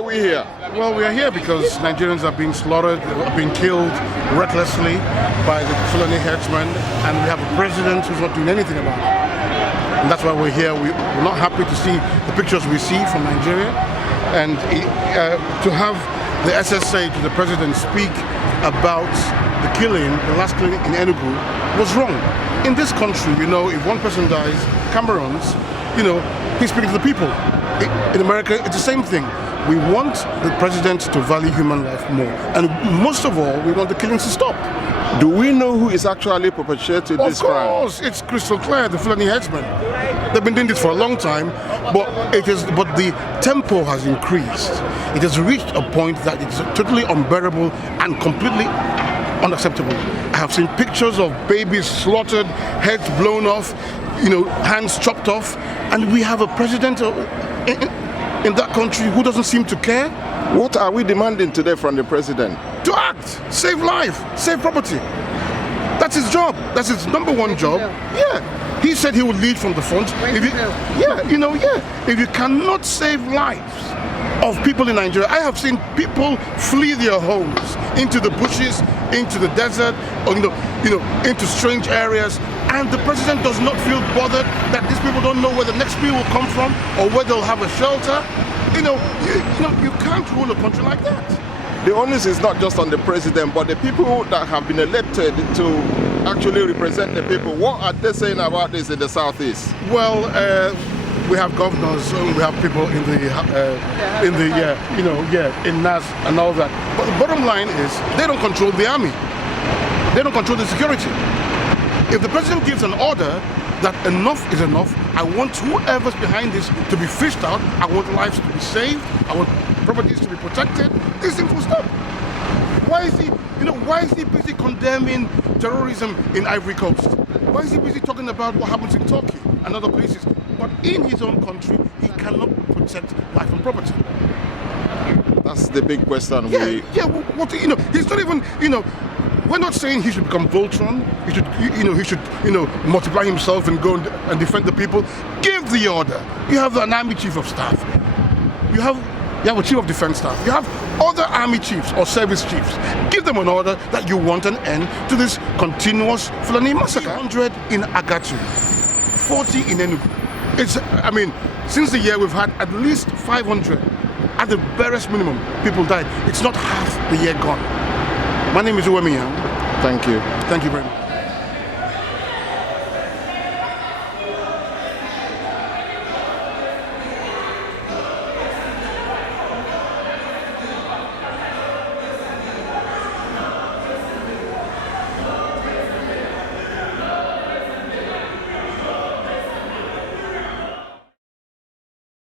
are we here? Well, we are here because Nigerians are being slaughtered, being killed recklessly by the FULANI herdsmen, and we have a president who's not doing anything about it. And that's why we're here. We're not happy to see the pictures we see from Nigeria, and to have the SSA to the president speak about the killing, the last killing in Enugu, was wrong. In this country, you know, if one person dies, Cameroons, you know, he's speaking to the people. In America, it's the same thing. We want the president to value human life more. And most of all, we want the killings to stop. Do we know who is actually perpetrating this crime? Of course, it's crystal clear, the FULANI herdsmen. They've been doing this for a long time, but the tempo has increased. It has reached a point that it's totally unbearable and completely unacceptable. I have seen pictures of babies slaughtered, heads blown off, you know, hands chopped off, and we have a president in that country who doesn't seem to care. What are we demanding today from the president? To act, save life, save property. That's his job. That's his number one job. Yeah, he said he would lead from the front. If you cannot save lives of people in Nigeria, I have seen people flee their homes into the bushes, into the desert, or into strange areas, and the president does not feel bothered that these people don't know where the next meal will come from or where they'll have a shelter. You can't rule a country like that. The onus is not just on the president, but the people that have been elected to actually represent the people. What are they saying about this in the southeast? Well, we have governors, we have people in NAS and all that. But the bottom line is, they don't control the army. They don't control the security. If the president gives an order that enough is enough, I want whoever's behind this to be fished out, I want lives to be saved, I want properties to be protected, these things will stop. Why is he busy condemning terrorism in Ivory Coast? Why is he busy talking about what happens in Turkey and other places? But in his own country, he cannot protect life and property. That's the big question. He's not even, we're not saying he should become Voltron. He should multiply himself and go and defend the people. Give the order. You have an army chief of staff. You have a chief of defense staff. You have other army chiefs or service chiefs. Give them an order that you want an end to this continuous FULANI massacre. 100 in Agatu, 40 in Enugu. Since the year we've had at least 500, at the barest minimum, people died. It's not half the year gone. My name is Uwemiya. Thank you. Thank you very much.